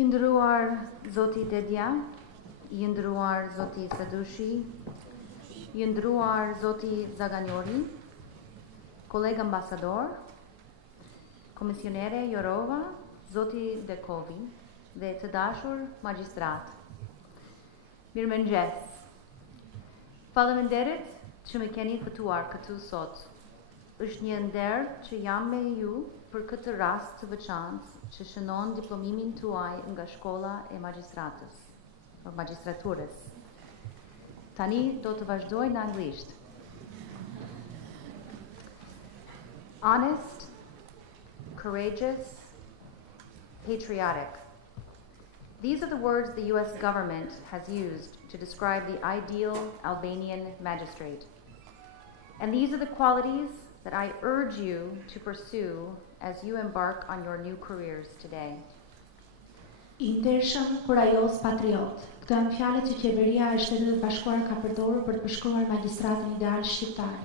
I nderuar Zoti Dedja, I nderuar Zoti Sadushi, I nderuar Zoti Zaganjori, kolega ambasador, komisionere Jorova, Zoti Dekovi dhe të dashur magjistrat. Mirëmëngjes. Faleminderit që më keni ftuar këtu sot. Është një nder që jam me ju për këtë rast të veçantë që shënon diplomimin tuaj nga shkolla e magjistratës, o magjistraturës. Tani do të vazhdoj në anglisht. Honest, courageous, patriotic. These are the words the U.S. government has used to describe the ideal Albanian magistrate. And these are the qualities that I urge you to pursue as you embark on your new careers today. I ndershëm kurajos patriot. Këto janë fjalët që qeveria e Shtetit Bashkuar ka përdorur për të përshkruar magjistratën ideal shqiptar.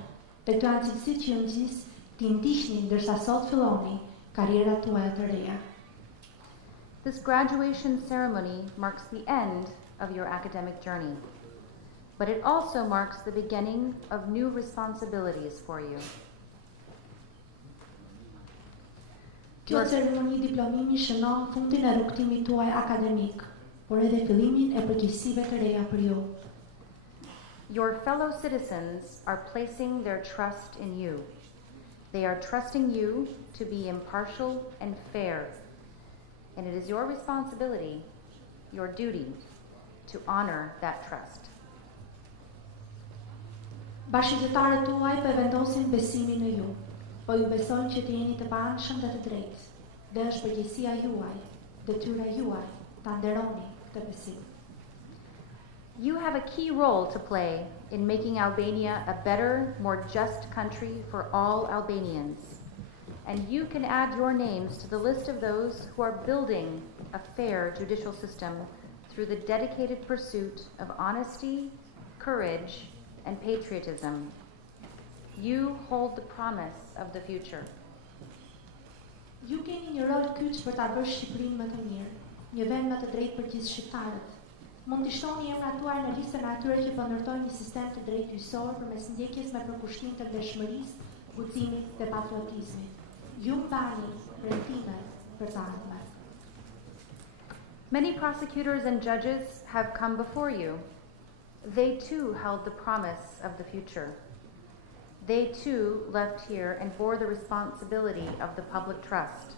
Dhe këto janë cilësitë që ju nxis t'i ndiqni ndërsa sot filloni karrierat tuaja të reja. This graduation ceremony marks the end of your academic journey, but it also marks the beginning of new responsibilities for you. Kjo ceremoni diplomimi shënon fundin e rrugtimit tuaj akademik, por edhe fillimin e përgjegjësive të reja për ju. Your fellow citizens are placing their trust in you. They are trusting you to be impartial and fair, and it is your responsibility, your duty, to honor that trust. Bashkëqytetarët tuaj po vendosin besimin në ju, po ju besojnë që të jeni të paanshëm dhe të drejtë, dhe është përgjegjësia juaj, detyra juaj, ta nderoni këtë besim. You have a key role to play in making Albania a better, more just country for all Albanians. And you can add your names to the list of those who are building a fair judicial system through the dedicated pursuit of honesty, courage, and patriotism. You hold the promise of the future. Ju keni një rol kyç për ta bërë Shqipërinë më të mirë, një vend më të drejtë për gjithë shqiptarët. Mund të shtoni emrat tuaj në listën e atyre që po ndërtojnë një sistem të drejtë gjyqësor përmes ndjekjes me përkushtim të vlefshmërisë, guximit dhe patriotizmit. Ju mbani premtime për të ardhmen. Many prosecutors and judges have come before you. They too held the promise of the future. They too left here and bore the responsibility of the public trust.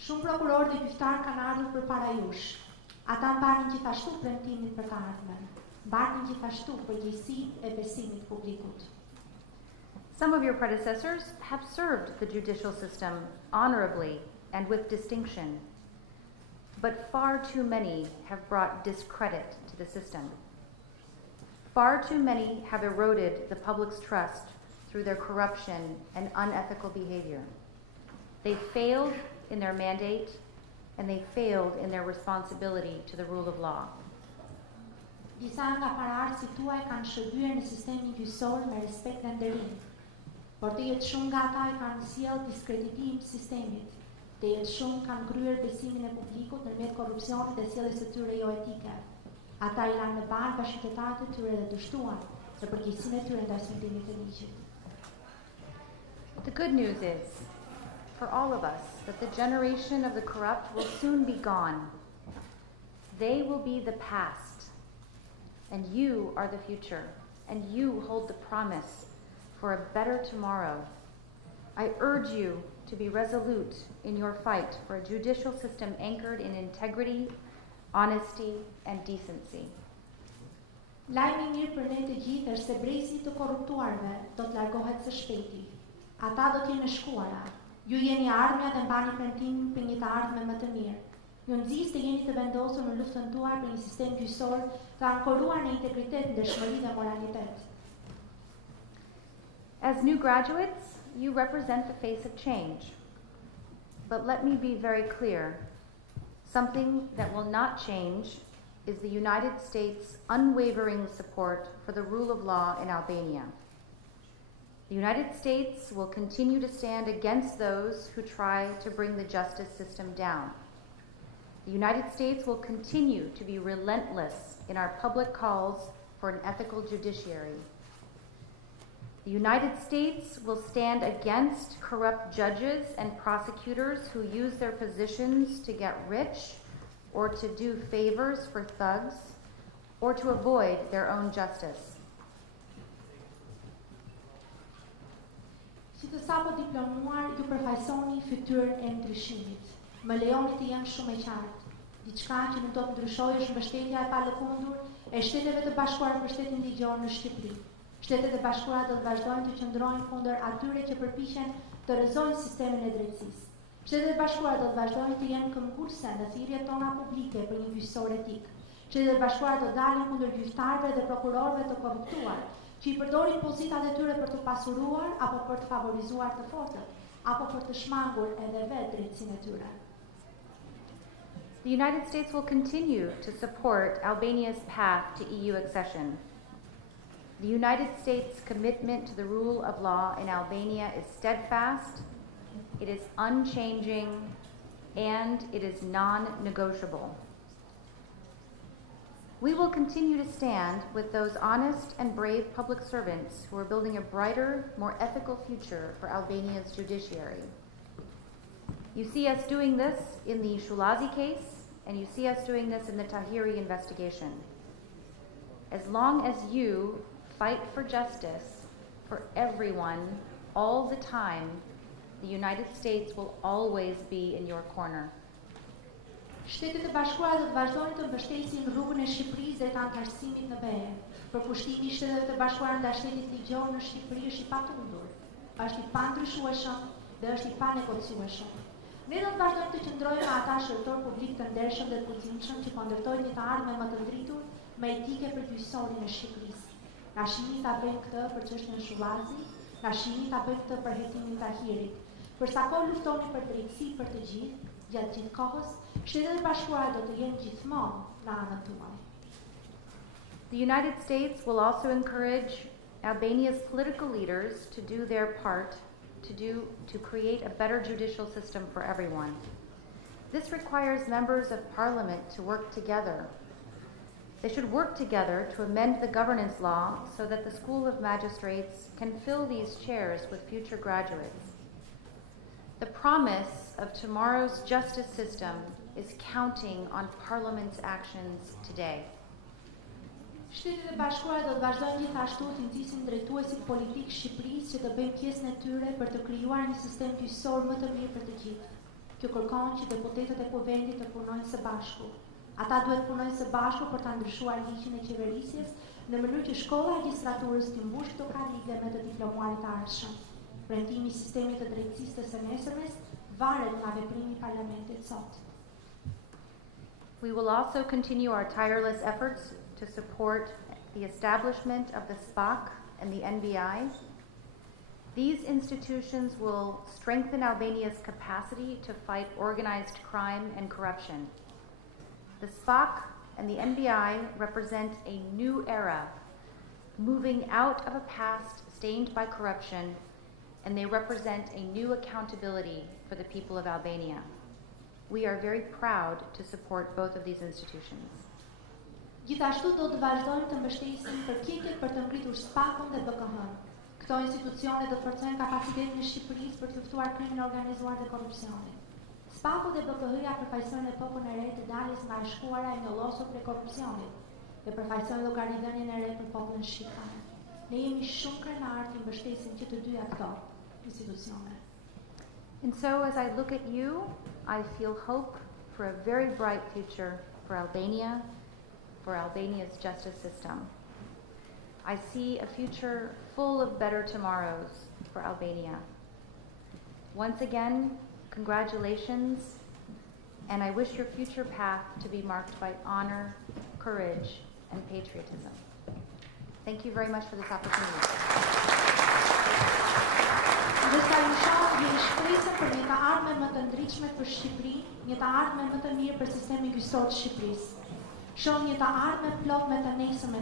Shumë prokurorë dhe gjyqtarë kanë ardhur përpara jush. Ata mbanin gjithashtu premtimin për të ardhmen. Mbanin gjithashtu përgjegjësinë e besimit publikut. Some of your predecessors have served the judicial system honorably and with distinction, but far too many have brought discredit to the system. Far too many have eroded the public's trust through their corruption and unethical behavior. They failed in their mandate, and they failed in their responsibility to the rule of law. Disa nga paraardhësit tuaj kanë shërbyer në sistemin gjyqësor me respekt dhe nderim, por të jetë shumë nga ata kanë sjellë diskreditim të sistemit. Të jetë shumë kanë kryer besimin e publikut nëpërmjet korrupsionit dhe sjelljes së tyre jo etike. Ata I lanë në balë bashkëqytetarët e tyre dhe dështuan të përgjegjësinë e tyre ndaj sundimit të ligjit. The good news is, for all of us, that the generation of the corrupt will soon be gone. They will be the past, and you are the future, and you hold the promise for a better tomorrow. I urge you to be resolute in your fight for a judicial system anchored in integrity, honesty, and decency. Lajmi I mirë për ne të gjithë është se Brezi të korruptuarve do të largohet së shpejti. Ata do të jenë shkuara. Ju jeni ardhmja dhe mbani premtimin për një të ardhme më të mirë. Ju nxis të jeni të vendosur në luftën tuaj për një sistem gjyqësor të ankoruar në integritet, ndershmëri dhe moralitet. As new graduates, you represent the face of change. But let me be very clear. Something that will not change is the United States' unwavering support for the rule of law in Albania. The United States will continue to stand against those who try to bring the justice system down. The United States will continue to be relentless in our public calls for an ethical judiciary. The United States will stand against corrupt judges and prosecutors who use their positions to get rich or to do favors for thugs or to avoid their own justice. Si të sapo diplomuar, ju përfaqësoni fytyrën e ndryshimit. Më lejoni të jem shumë e qartë. Diçka që nuk do të ndryshojë është mbështetja e palëkundur e Shteteve të Bashkuara për shtetin ligjor në Shqipëri. Shtetet e Bashkuara do të vazhdojnë të qëndrojnë kundër atyre që përpiqen të rrezojnë sistemin e drejtësisë. Shtetet e Bashkuara do të vazhdojnë të jenë këmbgulse në thirrjet tona publike për një gjyqësor etik. Shtetet e Bashkuara do të dalin kundër gjyqtarëve dhe prokurorëve të korruptuar, që I përdorin pozitat e tyre për të pasuruar apo për të favorizuar të fortët, apo për të shmangur edhe vetë drejtësinë e tyre. The United States will continue to support Albania's path to EU accession. The United States' commitment to the rule of law in Albania is steadfast, it is unchanging, and it is non-negotiable. We will continue to stand with those honest and brave public servants who are building a brighter, more ethical future for Albania's judiciary. You see us doing this in the Shulazi case, and you see us doing this in the Tahiri investigation. As long as you fight for justice for everyone, all the time, the United States will always be in your corner. Shtetet e Bashkuara do të vazhdojnë të mbështesin rrugën e Shqipërisë drejt anëtarësimit në BE. Përkushtimi I Shteteve të Bashkuara ndaj shtetit ligjor në Shqipëri është I patundur, është I pandryshueshëm dhe është I panegociueshëm. Ne do të vazhdojmë të qëndrojmë me ata shërtor publik të ndershëm dhe të fuqishëm që po ndërtojnë një të ardhme më të ndritur, më etike për gjyqësorin e Shqipërisë. Na shihni ta bëjmë këtë për çështjen e Shullazi, na shihni ta bëjmë këtë për hetimin e Tahirit. Për sa kohë luftoni për drejtësi për të gjithë, gjatë gjithë kohës, Shtetet e Bashkuara do të jenë gjithmonë në anën tuaj. The United States will also encourage Albania's political leaders to do their part to create a better judicial system for everyone. This requires members of parliament to work together. They should work together to amend the governance law so that the School of Magistrates can fill these chairs with future graduates. The promise of tomorrow's justice system is counting on Parliament's actions today. Shtetet e Bashkuara do të vazhdojnë gjithashtu të nxisin drejtuesit politik Shqipërisë që të bëjnë pjesën e tyre për të krijuar një sistem gjyqësor më të mirë për të gjithë. Kjo kërkon që deputetët e kuvendit të punojnë së bashku. Ata duhet punojnë së bashku për ta ndryshuar ligjin e qeverisjes në mënyrë që shkolla e magjistraturës të mbushë këto karrige me të diplomuarit të ardhshëm. Premtimi I sistemit të drejtësisë të së nesërmes varet nga veprimi I parlamentit sot. We will also continue our tireless efforts to support the establishment of the SPAC and the NBI. These institutions will strengthen Albania's capacity to fight organized crime and corruption. The SPAC and the NBI represent a new era, moving out of a past stained by corruption, and they represent a new accountability for the people of Albania. We are very proud to support both of these institutions. Gjithashtu do të vazhdojmë të mbështesim përpjekjet për të ngritur SPAC-ën dhe BKH-n. Këto institucione do të forcojnë kapacitetin e Shqipërisë për të luftuar krimin organizuar dhe korrupsionin. SPAC-u dhe BKH-ja përfaqësojnë epokën e re të daljes nga e shkuara e njolosur prej korrupsionit dhe përfaqësojnë llogaridhënien e re për popullin shqiptar. Ne jemi shumë krenar të mbështesim që të dyja këto institucione. And so as I look at you, I feel hope for a very bright future for Albania, for Albania's justice system. I see a future full of better tomorrows for Albania. Once again, congratulations, and I wish your future path to be marked by honor, courage, and patriotism. Thank you very much for this opportunity. Ndërsa ju shoh jeni shpresë për një të ardhme më të ndritshme për Shqipëri, një të ardhme më të mirë për sistemin gjyqësor të Shqipërisë. Shoh një të ardhme plot me të nesërme